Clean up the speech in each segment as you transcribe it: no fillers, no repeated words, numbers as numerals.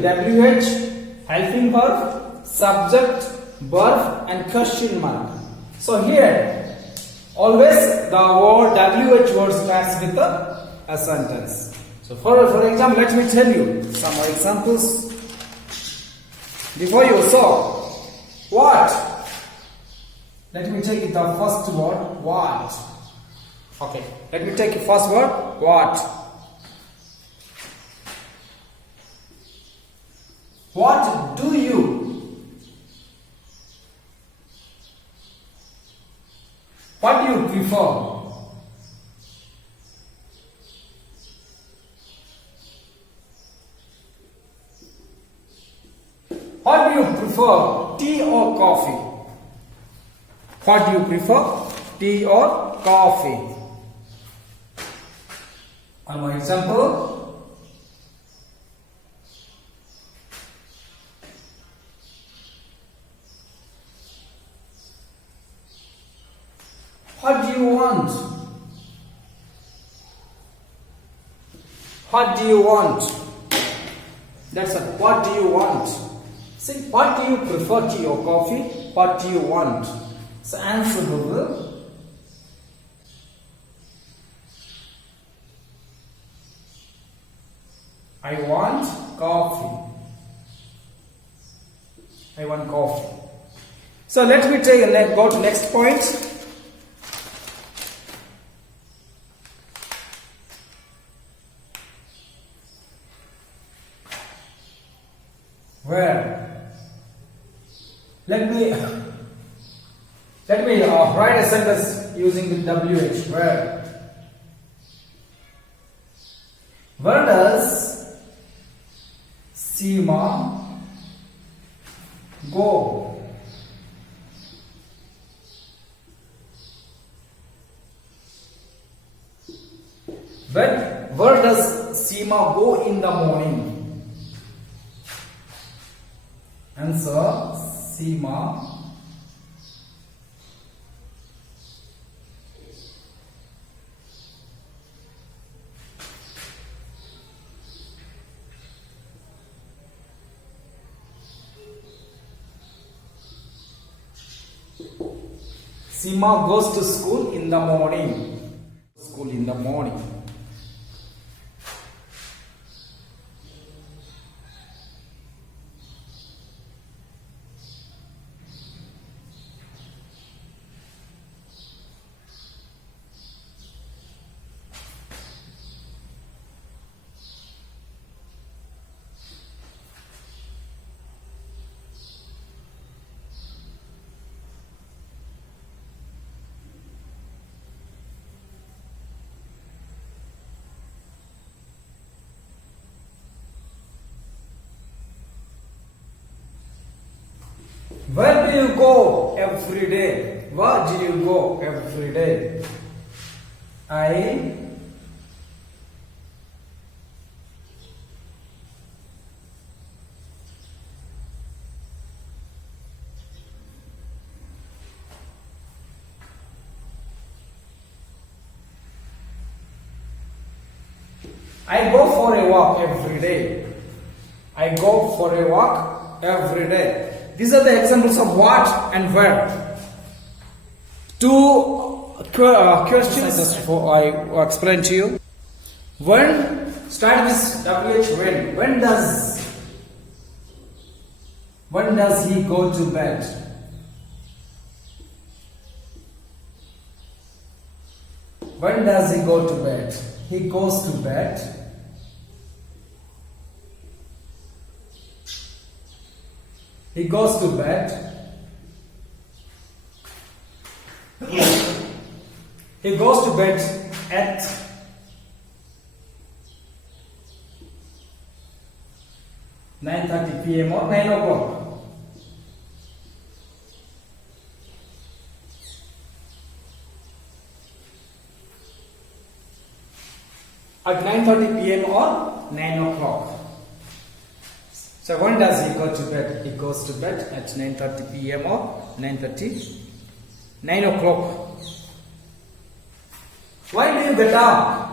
with WH, helping verb, subject, verb and question mark. So here, always the word WH words match with a sentence. So for example, let me tell you some more examples. Before you saw, what? Let me take the first word, what. Okay, let me take the first word, what. What do you? What do you prefer? What do you prefer, tea or coffee? What do you prefer, tea or coffee? One more example. What do you want? What do you want? That's it. What do you want? See, what do you prefer, tea or coffee? What do you want? So answer Google. I want coffee. I want coffee. So let me go to next point. Where? Let me write a sentence using the WH. Where? Where does Seema go? Where does Seema go in the morning? Answer, Seema Seema goes to school in the morning. School in the morning. Where do you go every day? Where do you go every day? I go for a walk every day. I go for a walk every day. These are the examples of what and where. Two questions I explain to you. When, start this WH when. When does he go to bed? When does he go to bed? He goes to bed. He goes to bed. He goes to bed at 9:30 p.m. or 9 o'clock. At 9:30 p.m. or 9 o'clock. So when does he go to bed? He goes to bed at 9:30 p.m. or 9 o'clock. Why do you get up?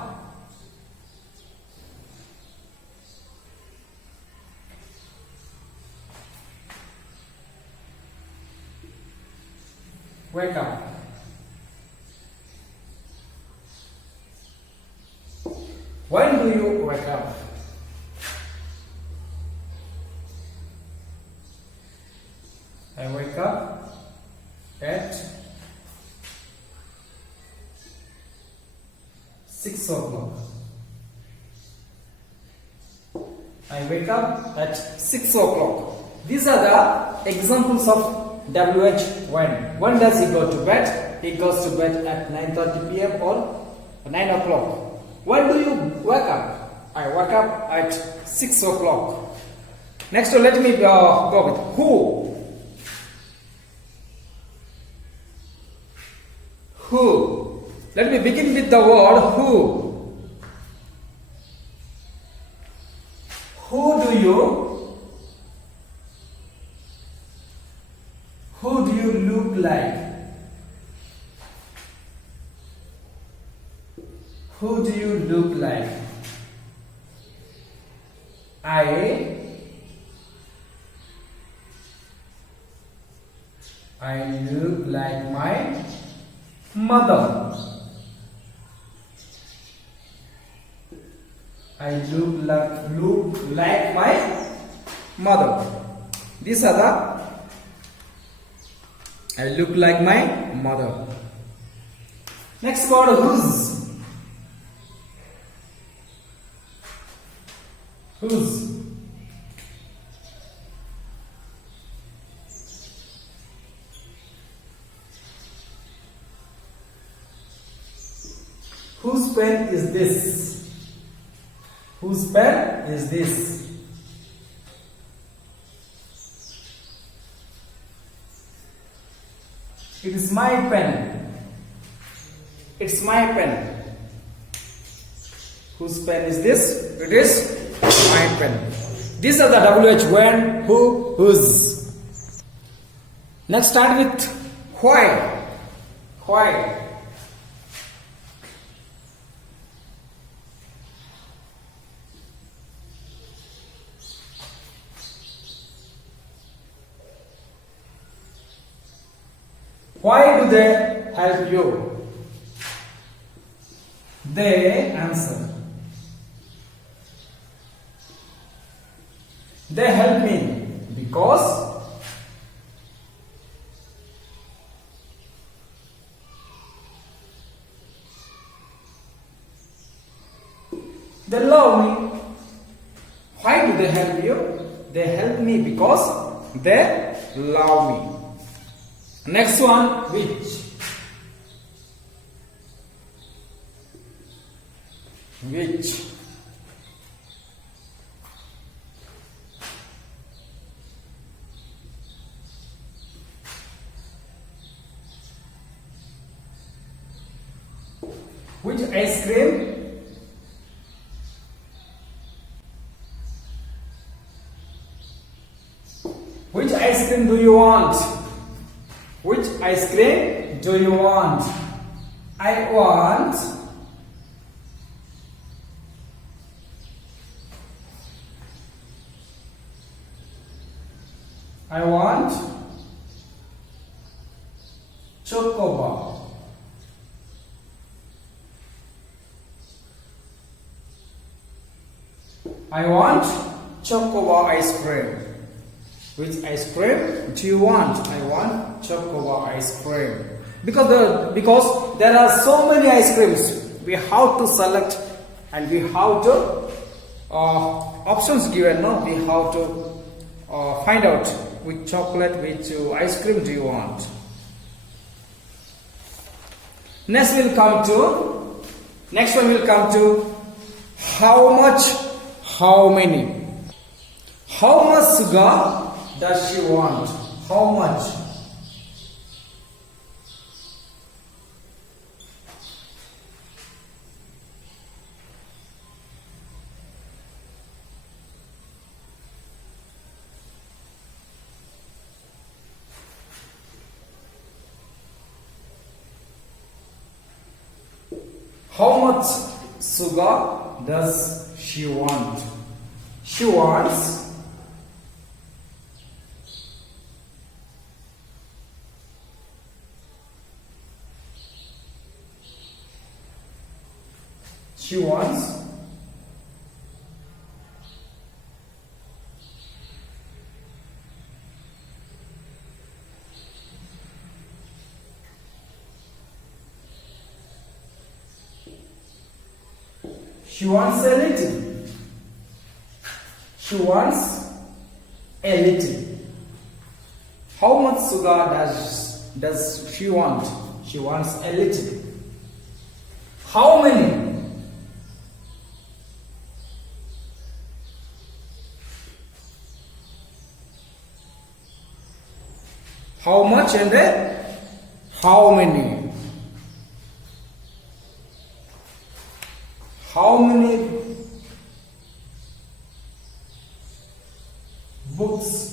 Wake up. When do you wake up? I wake up at 6 o'clock. I wake up at 6 o'clock. These are the examples of WH when. When does he go to bed? He goes to bed at 9:30 p.m. or 9 o'clock. When do you wake up? I wake up at 6 o'clock. Next, let me go with who. Who? Let me begin with the word who. Who do you look like? Who do you look like? I look like my mother. I look like my mother. These are the I look like my mother. Next word whose. Whose. Whose pen is this? Whose pen is this? It is my pen. It's my pen. Whose pen is this? It is my pen. These are the WH when, who, whose. Next, start with why. Why? Why do they help you? They answer. They help me because they love me. Why do they help you? They help me because they love me. Next one, which. Which. Which ice cream? Which ice cream do you want? Which ice cream do you want? I want chocobar. I want chocobar ice cream. Which ice cream do you want? I want chocobar ice cream. Because there are so many ice creams, we have to select and we have to options given. No, we have to find out which chocolate, which ice cream do you want. Next one will come to how much, how many. How much sugar does she want? How much? How much sugar does she want? She wants She wants. She wants a little. She wants a little. How much sugar does she want? She wants a little. How many? How much and how many? How many books?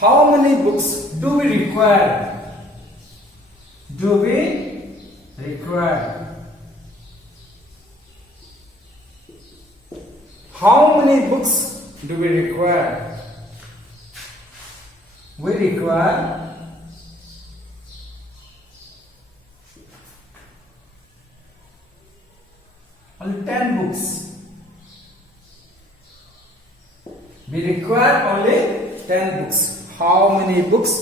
How many books do we require? Do we require? How many books do we require? We require only 10 books. We require only 10 books. How many books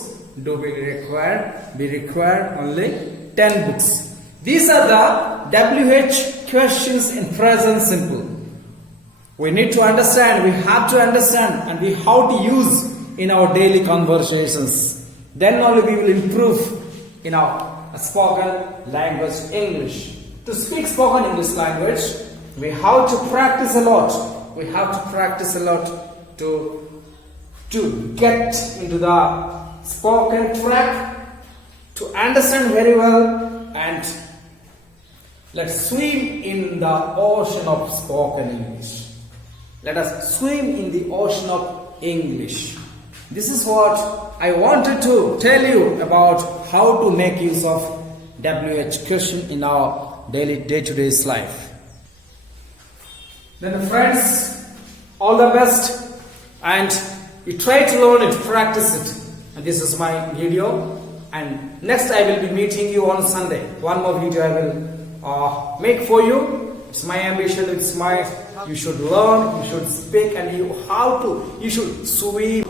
do we require? We require only 10 books. These are the WH questions in present simple. We need to understand, we have to understand, and we have to use in our daily conversations. Then only we will improve in our spoken language English. To speak spoken English language, we have to practice a lot. We have to practice a lot to get into the spoken track, to understand very well, and let's swim in the ocean of spoken English. Let us swim in the ocean of English. This is what I wanted to tell you about how to make use of WH question in our daily day-to-day life. Then friends, all the best, and you try to learn it, practice it. And this is my video, and next I will be meeting you on Sunday. One more video I will make for you. It's my ambition, you should learn, you should speak, and you should swim